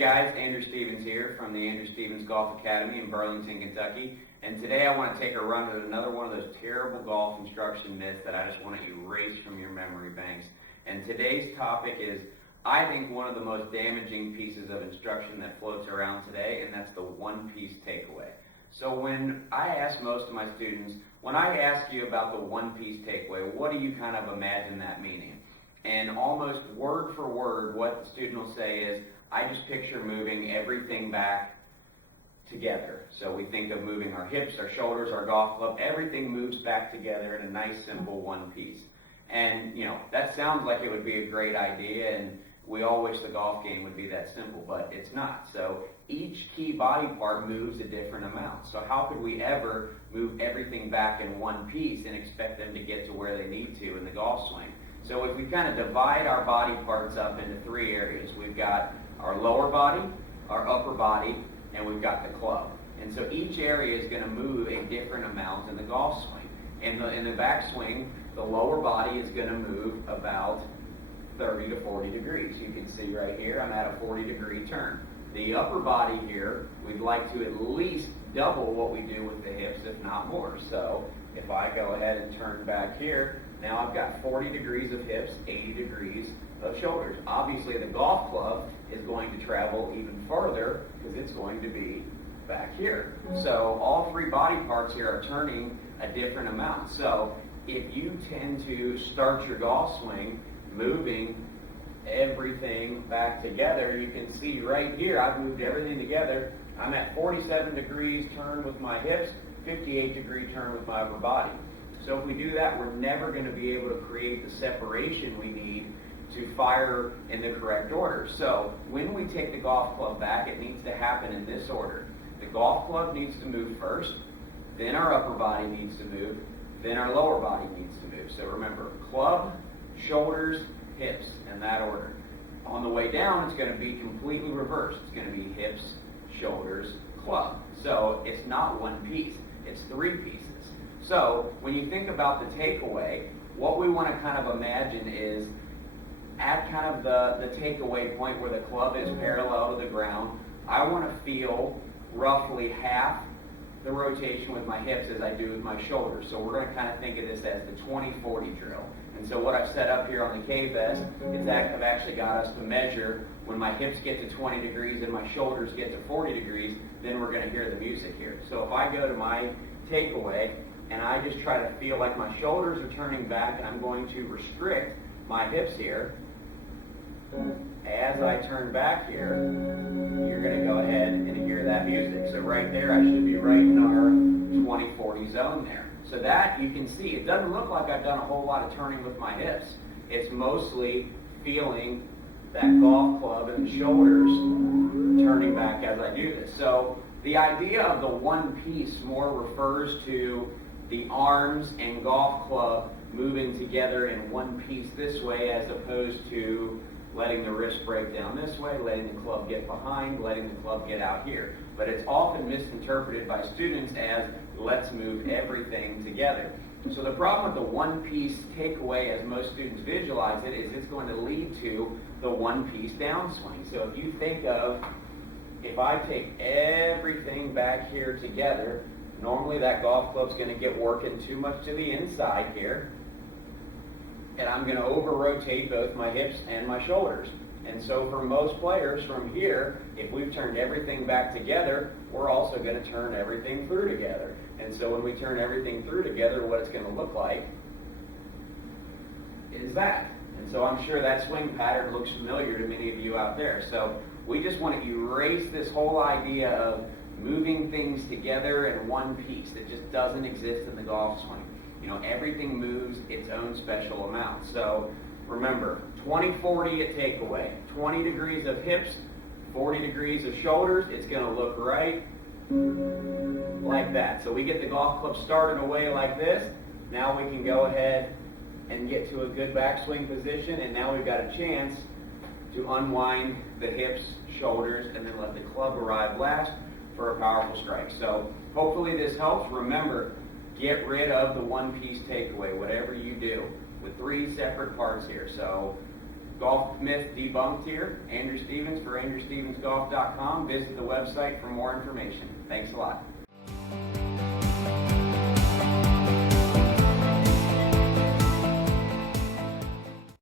guys, Andrew Stevens here from the Andrew Stevens Golf Academy in Burlington, Kentucky. And today I want to take a run at another one of those terrible golf instruction myths that I just want to erase from your memory banks. And today's topic is, I think, one of the most damaging pieces of instruction that floats around today, and that's the one-piece takeaway. So when I ask most of my students, when I ask you about the one-piece takeaway, what do you kind of imagine that meaning? And almost word for word, what the student will say is, I just picture moving everything back together. So we think of moving our hips, our shoulders, our golf club, everything moves back together in a nice, simple one piece. And, you know, that sounds like it would be a great idea, and we all wish the golf game would be that simple, but it's not. So each key body part moves a different amount. So how could we ever move everything back in one piece and expect them to get to where they need to in the golf swing? So if we kind of divide our body parts up into three areas, we've got our lower body, our upper body, and we've got the club. And so each area is going to move a different amount in the golf swing. In the backswing, the lower body is going to move about 30 to 40 degrees. You can see right here, I'm at a 40-degree turn. The upper body here, we'd like to at least double what we do with the hips, if not more. So if I go ahead and turn back here, now I've got 40 degrees of hips, 80 degrees of shoulders. Obviously, the golf club is going to travel even farther because it's going to be back here. So all three body parts here are turning a different amount. So if you tend to start your golf swing moving everything back together, you can see right here, I've moved everything together. I'm at 47 degrees turn with my hips, 58-degree turn with my upper body. So if we do that, we're never going to be able to create the separation we need to fire in the correct order. So when we take the golf club back, it needs to happen in this order. The golf club needs to move first, then our upper body needs to move, then our lower body needs to move. So remember, club, shoulders, hips, in that order. On the way down, it's going to be completely reversed. It's going to be hips, shoulders, club. So it's not one piece, it's three pieces. So when you think about the takeaway, what we want to kind of imagine is at kind of the takeaway point where the club is parallel to the ground, I want to feel roughly half the rotation with my hips as I do with my shoulders. So we're going to kind of think of this as the 20-40 drill. And so what I've set up here on the K-Vest is I've actually got us to measure when my hips get to 20 degrees and my shoulders get to 40 degrees, then we're going to hear the music here. So if I go to my takeaway and I just try to feel like my shoulders are turning back and I'm going to restrict my hips here, as I turn back here, you're going to go ahead and hear that music. So right there, I should be right in our 20-40 zone there. So that, you can see, it doesn't look like I've done a whole lot of turning with my hips. It's mostly feeling that golf club and the shoulders turning back as I do this. So the idea of the one piece more refers to the arms and golf club moving together in one piece this way, as opposed to letting the wrist break down this way, letting the club get behind, letting the club get out here. But it's often misinterpreted by students as, let's move everything together. So the problem with the one-piece takeaway, as most students visualize it, is it's going to lead to the one-piece downswing. So if you think of, if I take everything back here together, normally that golf club's going to get working too much to the inside here, and I'm going to over-rotate both my hips and my shoulders. And so for most players from here, if we've turned everything back together, we're also going to turn everything through together. And so when we turn everything through together, what it's going to look like is that. And so I'm sure that swing pattern looks familiar to many of you out there. So we just want to erase this whole idea of moving things together in one piece that just doesn't exist in the golf swing. You know, everything moves its own special amount. So remember, 20-40 at takeaway, 20 degrees of hips, 40 degrees of shoulders. It's going to look right like that. So we get the golf club started away like this. Now we can go ahead and get to a good backswing position, and now we've got a chance to unwind the hips, shoulders, and then let the club arrive last for a powerful strike. So hopefully this helps. Remember, get rid of the one-piece takeaway, whatever you do, with three separate parts here. So Golf myth debunked here. Andrew Stevens for AndrewStevensGolf.com. Visit the website for more information. Thanks a lot.